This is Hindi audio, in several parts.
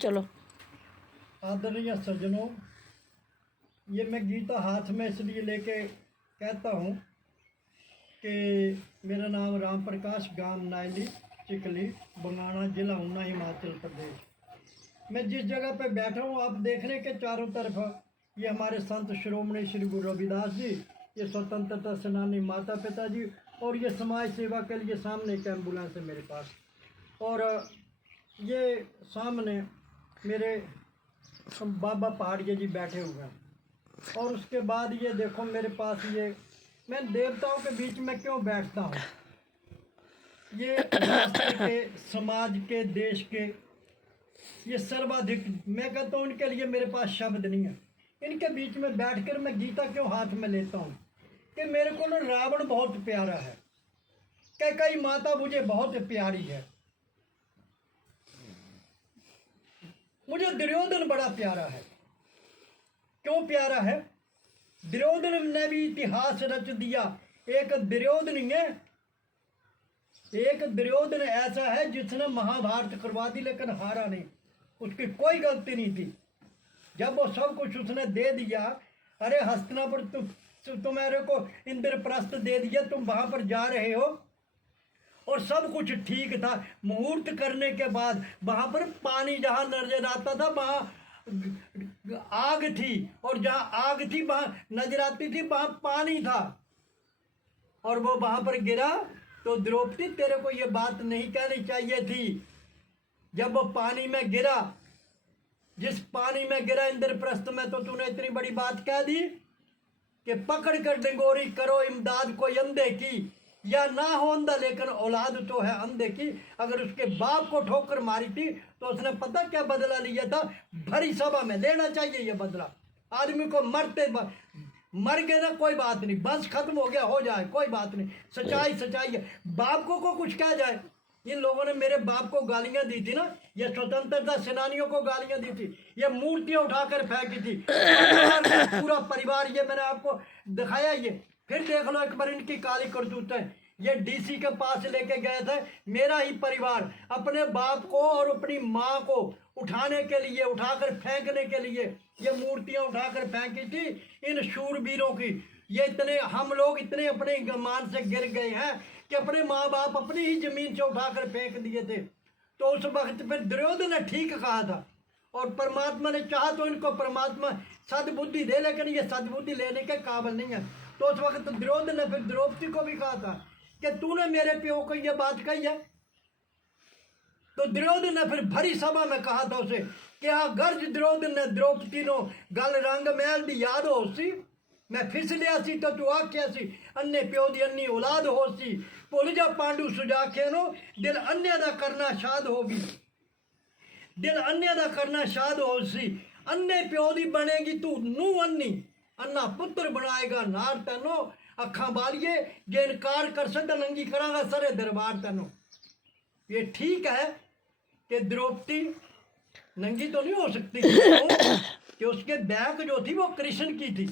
चलो। आदरणीय सज्जनों, ये मैं गीता हाथ में इसलिए लेके कहता हूँ कि मेरा नाम राम प्रकाश, गांव नायली, चिकली, बंगाणा, जिला ऊना, हिमाचल प्रदेश। मैं जिस जगह पे बैठा हूँ आप देख रहे के चारों तरफ ये हमारे संत शिरोमणि श्री गुरु रविदास जी, ये स्वतंत्रता सेनानी माता पिता जी, और ये समाज सेवा के लिए सामने एक एम्बुलेंस है मेरे पास, और ये सामने मेरे बाबा पहाड़िया जी बैठे हुए हैं। और उसके बाद ये देखो मेरे पास ये, मैं देवताओं के बीच में क्यों बैठता हूँ, ये राष्ट्र के, समाज के, देश के, ये सर्वाधिक, मैं कहता हूँ इनके लिए मेरे पास शब्द नहीं है। इनके बीच में बैठकर मैं गीता क्यों हाथ में लेता हूँ कि मेरे को ना रावण बहुत प्यारा है, कैकेयी माता मुझे बहुत प्यारी है, मुझे दुर्योधन बड़ा प्यारा है। क्यों प्यारा है? दुर्योधन ने भी इतिहास रच दिया। एक दुर्योधन है, एक दुर्योधन ऐसा है जिसने महाभारत करवा दी लेकिन हारा नहीं, उसकी कोई गलती नहीं थी। जब वो सब कुछ उसने दे दिया, अरे हस्तिनापुर तुम्हारे को इंद्रप्रस्थ दे दिया, तुम वहां पर जा रहे हो और सब कुछ ठीक था। मुहूर्त करने के बाद वहां पर पानी जहां नजर आता था वहां आग थी, और जहां आग थी वहां नजर आती थी वहां पानी था, और वो वहां पर गिरा। तो द्रौपदी तेरे को ये बात नहीं कहनी चाहिए थी। जब वो पानी में गिरा, जिस पानी में गिरा इंद्रप्रस्थ में, तो तूने इतनी बड़ी बात कह दी कि पकड़ कर डंगोरी करो इमदाद कोई अंधे की, या ना हो अंधा लेकिन औलाद तो है अंधे की। अगर उसके बाप को ठोकर मारी थी तो उसने पता क्या बदला लिया था? भरी सभा में लेना चाहिए ये बदला। आदमी को मरते मर गए ना, कोई बात नहीं, बस खत्म हो गया, हो जाए, कोई बात नहीं, सच्चाई सच्चाई है। बाप को कुछ कह जाए। इन लोगों ने मेरे बाप को गालियां दी थी ना, ये स्वतंत्रता सेनानियों को गालियां दी थी, ये मूर्तियां उठाकर फेंकी थी, पूरा परिवार, ये मैंने आपको दिखाया। ये फिर देख लो एक बार इनकी काली करतूत है। ये डीसी के पास लेके गए थे, मेरा ही परिवार अपने बाप को और अपनी माँ को उठाने के लिए, उठाकर फेंकने के लिए ये मूर्तियां उठाकर फेंकी थी इन शूरवीरों की। ये इतने, हम लोग इतने अपने मान से गिर गए हैं कि अपने माँ बाप अपनी ही जमीन से उठाकर फेंक दिए थे। तो उस वक्त फिर दुर्योधन ने ठीक कहा था, और परमात्मा ने चाहा तो इनको परमात्मा सद्बुद्धि दे, लेकिन ये सद्बुद्धि लेने के काबिल नहीं है। तो उस वक्त दुर्योधन ने फिर द्रौपदी को भी कहा था कि तूने मेरे प्यो को ये बात कही है। तो दुर्योधन ने फिर भरी सभा में कहा था उसे कि हाँ, गर्ज दुर्योधन ने द्रौपदी नो गल रंग मैल दी याद हो सी, मैं फिस लिया सी तो तू आख्या सी, अन्य प्यो दी अन्नी औलाद हो सी, भुल जा पांडु सुजाखे नो, दिल अन्य दा करना शाद होगी, दिल अन्य दा करना शाद हो सी, अन्य प्यो दी बनेगी तू नू अन्नी, अन्ना पुत्र बनाएगा नार तेनो, अखा बालिए जे इनकार कर सकता नंगी करांगा सरे दरबार तेनो। ये ठीक है कि द्रौपदी नंगी तो नहीं हो सकती कि उसके बैक जो थी वो कृष्ण की थी,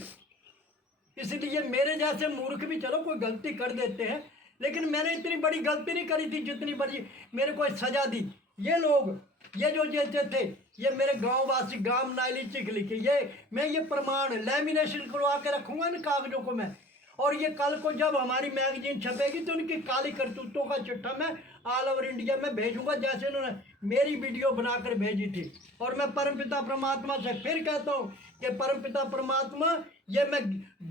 इसलिए मेरे जैसे मूर्ख भी चलो कोई गलती कर देते हैं, लेकिन मैंने इतनी बड़ी गलती नहीं करी थी जितनी बड़ी मेरे को सजा दी। ये लोग, ये जो जैसे थे, ये मेरे गांव वासी, गांव नायली चिखली के, ये मैं ये प्रमाण लैमिनेशन करवा के रखूंगा इन कागजों को मैं, और ये कल को जब हमारी मैगजीन छपेगी तो उनकी काली करतूतों का चिट्ठा मैं ऑल ओवर इंडिया में भेजूंगा, जैसे उन्होंने मेरी वीडियो बनाकर भेजी थी। और मैं परमपिता परमात्मा से फिर कहता हूँ कि परमपिता परमात्मा, ये मैं,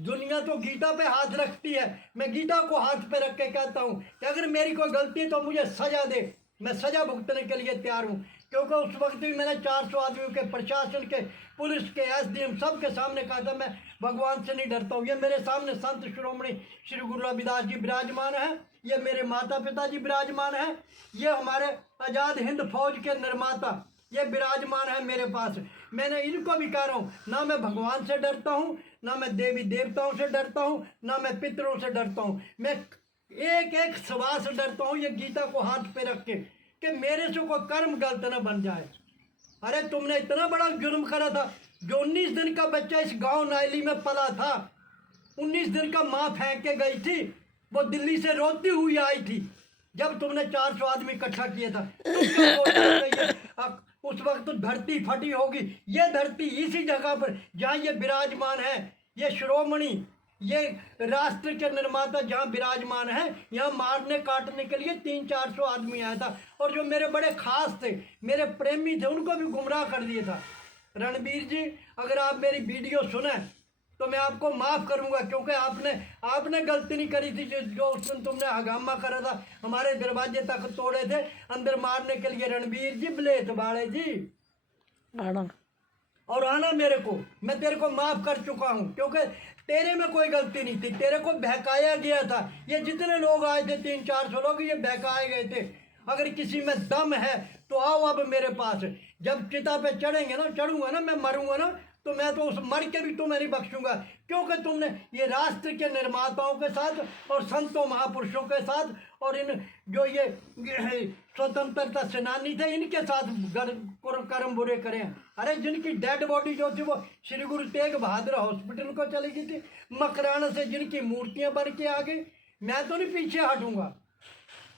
दुनिया तो गीता पे हाथ रखती है, मैं गीता को हाथ पे रख के कहता हूँ कि अगर मेरी कोई गलती है तो मुझे सजा दे, मैं सजा भुगतने के लिए तैयार हूँ। क्योंकि उस वक्त भी मैंने 400 आदमियों के, प्रशासन के, पुलिस के, एसडीएम सब के सामने कहा था मैं भगवान से नहीं डरता हूँ। ये मेरे सामने संत शिरोमणि श्री गुरु रविदास जी विराजमान है, ये मेरे माता पिता जी विराजमान है, ये हमारे आज़ाद हिंद फौज के निर्माता ये विराजमान है मेरे पास। मैंने इनको भी कह रहा हूँ, ना मैं भगवान से डरता हूँ, ना मैं देवी देवताओं से डरता हूँ, ना मैं पितरों से डरता हूँ, मैं एक एक सवाल से डरता हूँ, ये गीता को हाथ पे रख के, कि मेरे से कोई कर्म गलत न बन जाए। अरे तुमने इतना बड़ा जुर्म करा था, जो 19 दिन का बच्चा इस गांव नायली में पला था, 19 दिन का माँ फेंक के गई थी, वो दिल्ली से रोती हुई आई थी जब तुमने 400 आदमी इकट्ठा किया था। उस वक्त तो धरती फटी होगी। ये धरती इसी जगह पर जहाँ ये विराजमान है, ये शिरोमणि, ये राष्ट्र के निर्माता जहाँ विराजमान है, यहाँ मारने काटने के लिए 300-400 आदमी आया था। और जो मेरे बड़े खास थे, मेरे प्रेमी थे, उनको भी गुमराह कर दिया था। रणबीर जी, अगर आप मेरी वीडियो सुने तो मैं आपको माफ़ करूंगा, क्योंकि आपने गलती नहीं करी थी। जो उस दिन तुमने हंगामा करा था, हमारे दरवाजे तक तोड़े थे अंदर मारने के लिए। रणबीर जी, ब्लेत बाड़े जी, और आना मेरे को, मैं तेरे को माफ़ कर चुका हूँ, क्योंकि तेरे में कोई गलती नहीं थी। तेरे को बहकाया गया था। ये जितने लोग आए थे 300-400 लोग, ये बहकाए गए थे। अगर किसी में दम है तो आओ अब मेरे पास। जब चिता पे चढ़ेंगे ना, चढ़ूंगा ना, मैं मरूंगा ना, तो मैं तो उस मर के भी तुम्हें नहीं बख्शूंगा, क्योंकि तुमने ये राष्ट्र के निर्माताओं के साथ और संतों महापुरुषों के साथ और इन जो ये स्वतंत्रता सेनानी थे, इनके साथ कर्म बुरे करे। अरे जिनकी डेड बॉडी जो थी वो श्री गुरु तेग बहादुर हॉस्पिटल को चली गई थी, मकराना से जिनकी मूर्तियां बन के आ गई। मैं तो नहीं पीछे हटूंगा।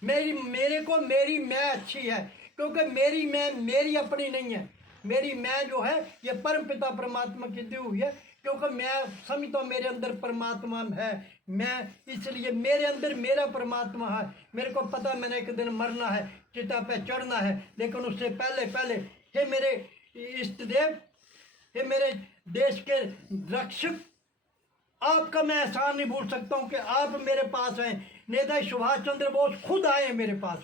मेरी मैं अच्छी है, क्योंकि मेरी मैं मेरी अपनी नहीं है। मेरी मैं जो है ये परम पिता परमात्मा की दी हुई है, क्योंकि मैं समझता हूँ मेरे अंदर परमात्मा है। मैं इसलिए मेरे अंदर मेरा परमात्मा है। मेरे को पता मैंने एक दिन मरना है, चिता पे चढ़ना है, लेकिन उससे पहले हे मेरे इष्ट देव, हे मेरे देश के रक्षक, आपका मैं एहसान नहीं भूल सकता हूँ कि आप मेरे पास आए। नेताजी सुभाष चंद्र बोस खुद आए मेरे पास,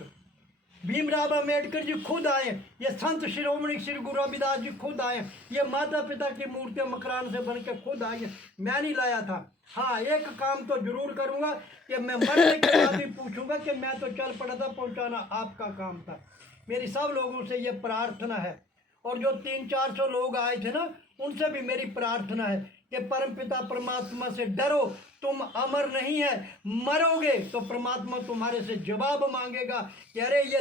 भीमराव अम्बेडकर जी खुद आए, ये संत शिरोमणि श्री गुरु रविदास जी खुद आए, ये माता पिता की मूर्तियां मकरान से बन के खुद आई। मैं नहीं लाया था। हाँ, एक काम तो जरूर करूंगा कि मैं मरने के बाद भी पूछूंगा कि मैं तो चल पड़ा था, पहुंचाना आपका काम था। मेरी सब लोगों से ये प्रार्थना है, और जो 300-400 लोग आए थे ना, उनसे भी मेरी प्रार्थना है कि परमपिता परमात्मा से डरो। तुम अमर नहीं है, मरोगे तो परमात्मा तुम्हारे से जवाब मांगेगा कि अरे ये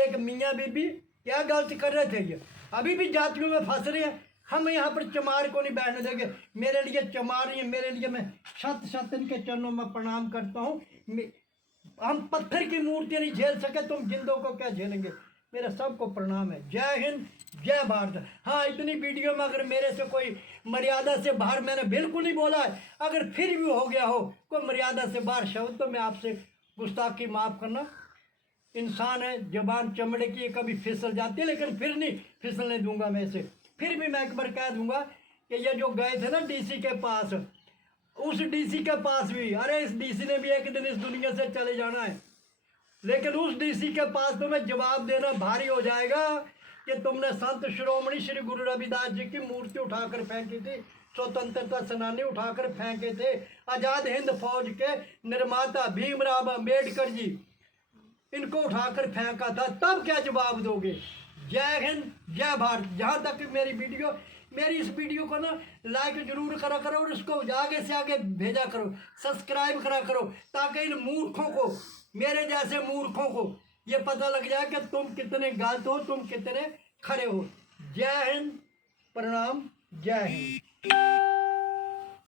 एक मियाँ बीबी क्या गलती कर रहे थे, ये अभी भी जातियों में फंस रहे हैं। हम यहाँ पर चमार को नहीं बैठने देंगे। मेरे लिए चमार नहीं है, मेरे लिए मैं शत इनके चरणों में प्रणाम करता हूँ। हम पत्थर की मूर्तियाँ नहीं झेल सके, तुम जिंदों को क्या झेलेंगे। मेरा सबको प्रणाम है। जय हिंद, जय भारत। हाँ, इतनी वीडियो में अगर मेरे से कोई मर्यादा से बाहर, मैंने बिल्कुल नहीं बोला है, अगर फिर भी हो गया हो कोई मर्यादा से बाहर शब्द, तो मैं आपसे गुस्ताखी माफ़ करना। इंसान है, जबान चमड़े की, कभी फिसल जाती है, लेकिन फिर नहीं फिसलने दूंगा मैं इसे। फिर भी मैं एक बार कह दूंगा कि ये जो गए थे ना डीसी के पास, उस डीसी के पास भी, अरे इस डीसी ने भी एक दिन इस दुनिया से चले जाना है, लेकिन उस डीसी के पास तुम्हें जवाब देना भारी हो जाएगा कि तुमने संत शिरोमणि श्री गुरु रविदास जी की मूर्ति उठाकर फेंकी थी, स्वतंत्रता सेनानी उठाकर फेंके थे, आजाद हिंद फौज के निर्माता भीमराव अम्बेडकर जी, इनको उठाकर फेंका था, तब क्या जवाब दोगे। जय हिंद, जय भारत। जहाँ तक मेरी इस वीडियो को ना लाइक जरूर करा करो, और इसको आगे से आगे भेजा करो, सब्सक्राइब करा करो, ताकि इन मूर्खों को, मेरे जैसे मूर्खों को ये पता लग जाए कि तुम कितने गलत हो, तुम कितने खरे हो। जय हिंद, प्रणाम, जय हिंद।